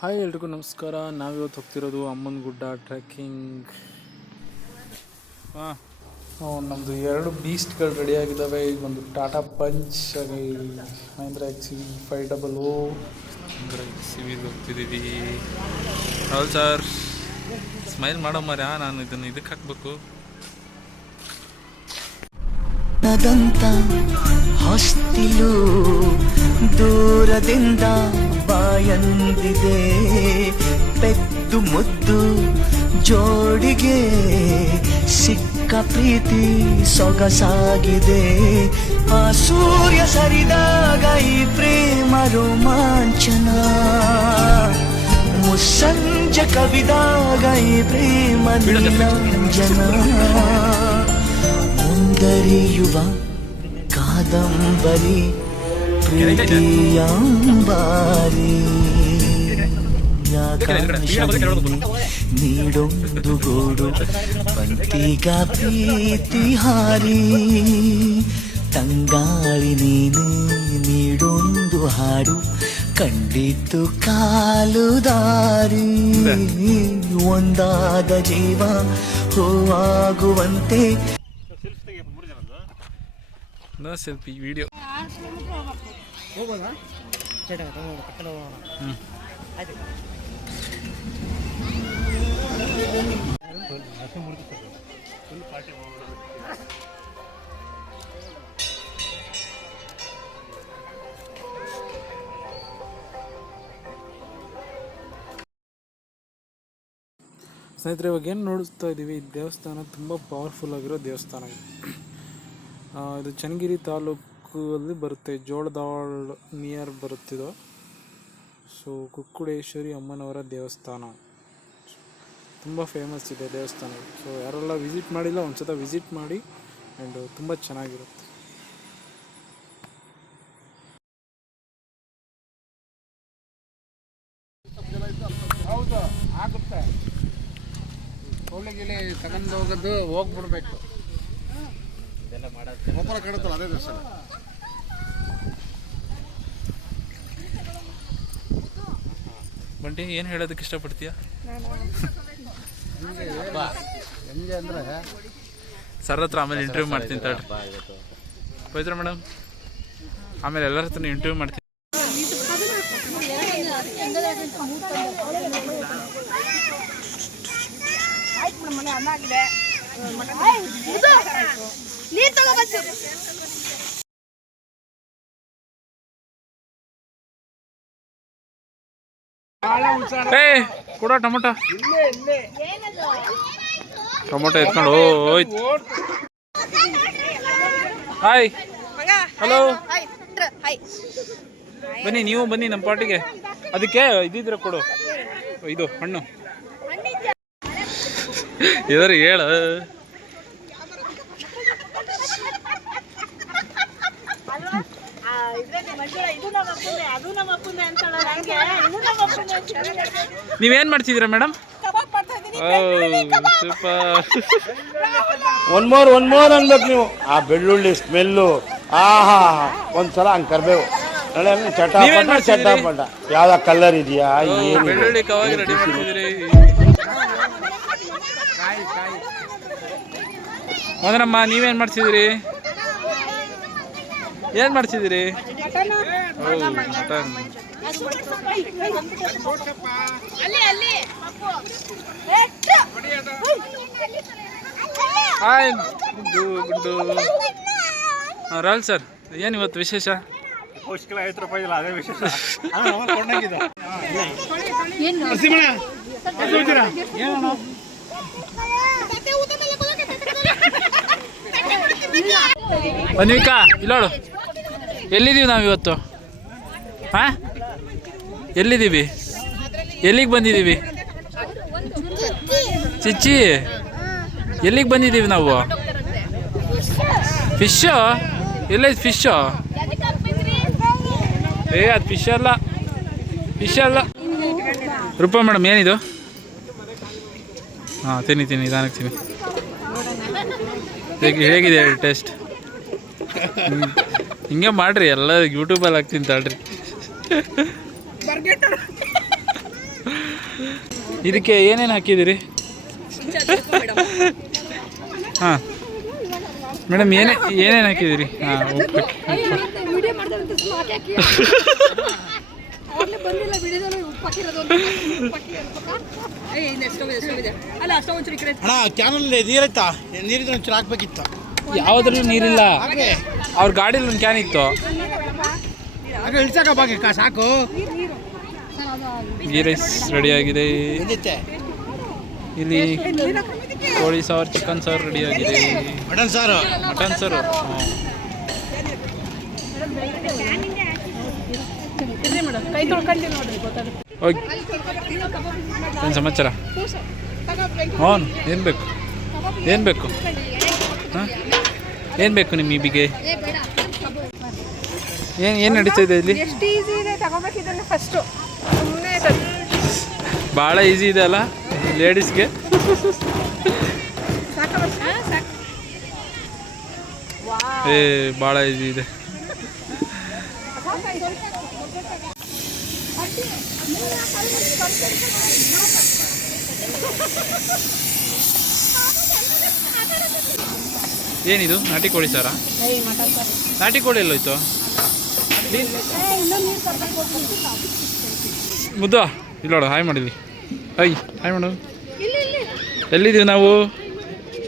Hi ಎಲ್ರಿಗೂ ನಮಸ್ಕಾರ. ನಾವಿವತ್ತು ಹೋಗ್ತಿರೋದು ಅಮ್ಮನಗುಡ್ಡ ಟ್ರೆಕ್ಕಿಂಗ್. ನಮ್ಮದು 2 ಬೀಸ್ಟ್ಗಳು ರೆಡಿಯಾಗಿದ್ದಾವೆ. ಈಗ ಒಂದು ಟಾಟಾ ಪಂಚ್ ಆಗಿ ಮಹೇಂದ್ರ XUV500 ಸಿವಿಗೆ ಹೋಗ್ತಿದ್ದೀವಿ. ರಾಹುಲ್ ಸರ್ ಸ್ಮೈಲ್ ಮಾಡೋ ಮರ್ಯಾ, ನಾನು ಇದನ್ನು ಇದಕ್ಕೆ ಹಾಕಬೇಕು. ಹೊಸ್ತಿಲು ದೂರದಿಂದ ಬಾಯಂದಿದೆ, ಪೆದ್ದು ಮುದ್ದು ಜೋಡಿಗೆ ಸಿಕ್ಕ ಪ್ರೀತಿ ಸೊಗಸಾಗಿದೆ. ಆ ಸೂರ್ಯ ಸರಿದಾಗ ಈ ಪ್ರೇಮ ರೋಮಾಂಚನ, ಮುಸ್ಸಂಜೆ ಕವಿದಾಗ ಈ ಪ್ರೇಮ ನಿರಂಜನ. ಮುಂದರಿಯುವ ಕಾದಂಬರಿ ಪ್ರೀತಿಯಾಂಬಾರಿ, ನೀಡೊಂದು ಗೂಡು ಬಂತಿಗ ಪ್ರೀತಿ ಹಾರಿ. ತಂಗಾಳಿ ನೀನು ನೀಡೊಂದು ಹಾಡು ಕಂಡಿತು ಕಾಲು ದಾರಿ. ಒಂದಾದ ಜೀವ ಹೂವಾಗುವಂತೆ ಸೆಲ್ಫಿ ವಿಡಿಯೋ. ಸ್ನೇಹಿತರೆ, ಇವಾಗ ಏನು ನೋಡಿಸ್ತಾ ಇದ್ದೀವಿ, ಈ ದೇವಸ್ಥಾನ ತುಂಬ ಪವರ್ಫುಲ್ ಆಗಿರೋ ದೇವಸ್ಥಾನ. ಇದು ಚನ್ನಗಿರಿ ತಾಲೂಕಲ್ಲಿ ಬರುತ್ತೆ, ಜೋಳದಾಳ್ ನಿಯರ್ ಬರುತ್ತಿದ್ದು. ಸೊ ಕುಕ್ಕುಡೇಶ್ವರಿ ಅಮ್ಮನವರ ದೇವಸ್ಥಾನ ತುಂಬ ಫೇಮಸ್ ಇದೆ ದೇವಸ್ಥಾನ. ಸೊ ಯಾರೆಲ್ಲ ವಿಸಿಟ್ ಮಾಡಿಲ್ಲ ಒಂದ್ಸಲ ವಿಸಿಟ್ ಮಾಡಿ, ಆ್ಯಂಡ್ ತುಂಬ ಚೆನ್ನಾಗಿರುತ್ತೆ. ಹೌದು ಆಗುತ್ತೆ. ಗಿಳಿ ತಗೊಂಡು ಹೋಗೋದು ಹೋಗ್ಬಿಡ್ಬೇಕು. ಒಬ್ಬರ ಕಾಣುತ್ತಲ್ಲ ಅದೇ ದೇವಸ್ಥಾನ. ಬಂಟಿ, ಏನು ಹೇಳೋದಕ್ಕೆ ಇಷ್ಟಪಡ್ತೀಯ? ಹೆಂಗೆ ಅಂದರೆ ಸರ್ ಹತ್ರ ಆಮೇಲೆ ಇಂಟರ್ವ್ಯೂ ಮಾಡ್ತೀನಿ ತಡ್ರಿ. ಪವಿತ್ರ ಮೇಡಮ್, ಆಮೇಲೆ ಎಲ್ಲರ ಹತ್ರ ಇಂಟರ್ವ್ಯೂ ಮಾಡ್ತೀನಿ. ಕೊಡ ಟೊಮೊಟೊ ಎತ್ಕೊಂಡು ಹೋಯ್ತು. ಹಾಯ್, ಹಲೋ, ಬನ್ನಿ, ನೀವು ಬನ್ನಿ ನಮ್ಮ ಪಾರ್ಟಿಗೆ. ಅದಕ್ಕೆ ಇದ್ದಿದ್ರೆ ಕೊಡು, ಇದು ಹಣ್ಣು ಇದಾರೆ ಹೇಳ. ನೀವೇನ್ ಮಾಡ್ತಿದ್ದೀರಾ ಮೇಡಮ್? ಒನ್ ಮೋರ್ ಅನ್ಬೇಕು ನೀವು. ಆ ಬೆಳ್ಳುಳ್ಳಿ ಸ್ಮೆಲ್ಲು, ಆಹಾ, ಒಂದ್ಸಲ ಹಂಗೆ ಕರ್ಬೇವು. ಚಟಾಪಟ ಯಾವ್ದ ಕಲರ್ ಇದೆಯಾ? ಬೆಳ್ಳುಳ್ಳಿ ಕವಾಗಿ ರೆಡಿ ಮಾಡ್ತಿದ್ದೀರಿ. ಮಗನಮ್ಮ, ನೀವೇನ್ ಮಾಡ್ತಿದ್ದೀರಿ? ಏನ್ ಮಾಡ್ತಿದ್ದೀರಿ? ಮಟನ್. ಹಾಯ್ ಗುಡ್ಡು. ರಾಹುಲ್ ಸರ್, ಏನು ಇವತ್ತು ವಿಶೇಷ? ಅದೇ ವಿಶೇಷ. ಅನ್ವಿಕಾ, ಇಲ್ಲೋಳು, ಎಲ್ಲಿದ್ದೀವಿ ನಾವು ಇವತ್ತು? ಹಾಂ, ಎಲ್ಲಿದ್ದೀವಿ? ಎಲ್ಲಿಗೆ ಬಂದಿದ್ದೀವಿ? ಚಿಚ್ಚಿ, ಎಲ್ಲಿಗೆ ಬಂದಿದ್ದೀವಿ ನಾವು? ಫಿಶ್ಶು? ಎಲ್ಲೈತೆ ಫಿಶ್ಶು? ಅದು ಫಿಶ್ ಅಲ್ಲ, ರೂಪಾ ಮೇಡಮ್, ಏನಿದು? ಹಾಂ, ತಿನ್ನಿ ನಿಧಾನಕ್ಕೆ ತಿನ್ನಿ. ಹೇಗಿದೆ ಟೇಸ್ಟ್? ಹಿಂಗೆ ಮಾಡ್ರಿ, ಎಲ್ಲ ಯೂಟ್ಯೂಬಲ್ಲಿ ಹಾಕ್ತೀನಿ ತಾಳ್ರಿ. ಇದಕ್ಕೆ ಏನೇನು ಹಾಕಿದ್ದೀರಿ? ಹಾಂ ಮೇಡಮ್ ಏನೇನು ಹಾಕಿದ್ದೀರಿ? ಹಾಂ ಅಣ್ಣ ಕ್ಯಾನಲ್ಲಿ ನೀರೈತಾ? ನೀರಿದ್ರೆ ಒಂಚೂರು ಹಾಕ್ಬೇಕಿತ್ತು. ಯಾವುದ್ರಲ್ಲೂ ನೀರಿಲ್ಲ. ಅವ್ರ ಗಾಡೀಲಿ ಒಂದು ಕ್ಯಾನ್ ಇತ್ತು. ಹಾಗೆ ಇಳ್ಸಕ ಬಾಕಿ ಸಾಕು. ಗೀ ರೈಸ್ ರೆಡಿಯಾಗಿದೆ. ಇಲ್ಲಿ ಕೋಳಿ ಸಾರು, ಚಿಕನ್ ಸಾರು ರೆಡಿಯಾಗಿದೆ. ಮಟನ್ ಸಾರು. ಮಟನ್ ಸಾರು. ಹೋಗಿ ಏನು ಸಮಾಚಾರ? ಹಾಂ ಏನು ಬೇಕು? ಏನು ಬೇಕು? ಹಾಂ ಏನು ಬೇಕು ನಿಮಗೆ? ಏನು ನಡೀತಾ ಇದೆ ಇಲ್ಲಿ? ಭಾಳ ಈಸಿ ಇದೆ ಅಲ್ಲ ಲೇಡೀಸ್ಗೆ? ಭಾಳ ಈಸಿ ಇದೆ. ಏನಿದು ನಾಟಿ ಕೋಳಿ ಸಾರಾ? ನಾಟಿ ಕೋಳಿ ಎಲ್ಲೋಯ್ತು? ಮುದ್ದ ಇಲ್ಲೋಡ ಹಾಯ್ ಮಾಡಿದ್ವಿ. ಹಾಯ್ ಮಾಡು. ಎಲ್ಲಿದ್ದೀವಿ ನಾವು?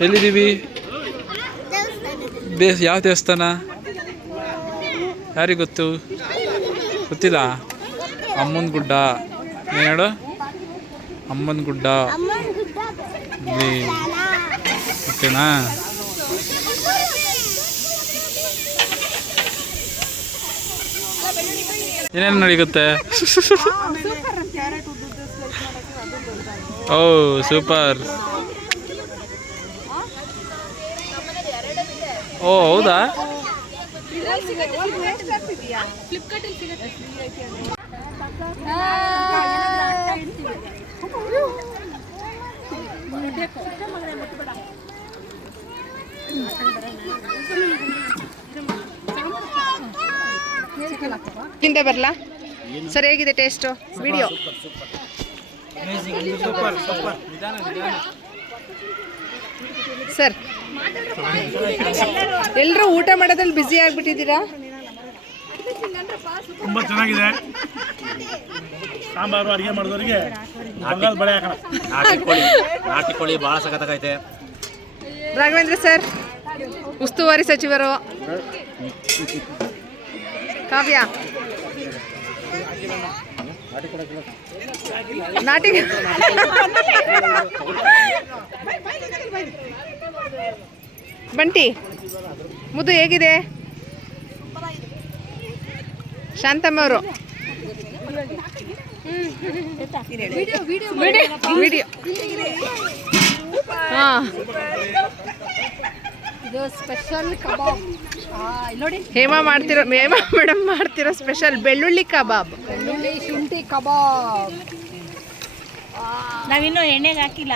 ಎಲ್ಲಿದ್ದೀವಿ? ಯಾವ ದೇವಸ್ಥಾನ? ಯಾರಿಗೆ ಗೊತ್ತು? ಗೊತ್ತಿಲ್ಲ? ಅಮ್ಮನ ಗುಡ್ಡ. ಏನು ಹೇಳು? ಅಮ್ಮನ ಗುಡ್ಡ. ಓಕೆನಾ? ಏನೇನು ನಡೆಯುತ್ತೆ? ಓ ಸೂಪರ್. ಓ ಹೌದಾ? ಹಿಂದೆ ಬರಲಾ ಸರ್? ಹೇಗಿದೆ ಟೇಸ್ಟು? ವಿಡಿಯೋ ಸರ್, ಎಲ್ಲರೂ ಊಟ ಮಾಡೋದ್ರಲ್ಲಿ ಬ್ಯುಸಿ ಆಗಿಬಿಟ್ಟಿದ್ದೀರಾ? ತುಂಬ ಚೆನ್ನಾಗಿದೆ. ಸಾಂಬಾರು ಅಡುಗೆ ಮಾಡಿದವರಿಗೆ ಬಳೆ ಹಾಕೋಣ. ನಾಟಿ ಕೋಳಿ ಭಾಳ ಸಖತ್ತಾಗೈತೆ. ರಾಘವೇಂದ್ರ ಸರ್, ಉಸ್ತುವಾರಿ ಸಚಿವರು. ಕಾವ್ಯ, ನಾಟಿ ಬಂಟಿ ಮುದ್ದು ಹೇಗಿದೆ? ಶಾಂತಮ್ಮ ಅವರು ವಿಡಿಯೋ. ಹಾಂ, ಹೇಮಾ ಮೇಡಮ್ ಮಾಡ್ತಿರೋ ಸ್ಪೆಷಲ್ ಬೆಳ್ಳುಳ್ಳಿ ಕಬಾಬ್. ಶುಂಠಿ ಕಬಾಬ್ ನಾವಿನ್ನೂ ಎಣ್ಣೆಗೆ ಹಾಕಿಲ್ಲ.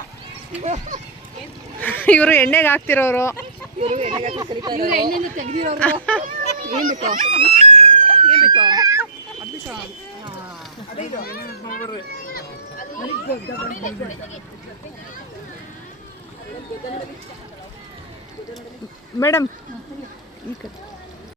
ಇವರು ಎಣ್ಣೆಗೆ ಹಾಕ್ತಿರೋರು. ಎಣ್ಣೆನ ತೆಗ್ದಿರೋರು. ಏನ್ ಬೇಕು? ಮೇಡಮ್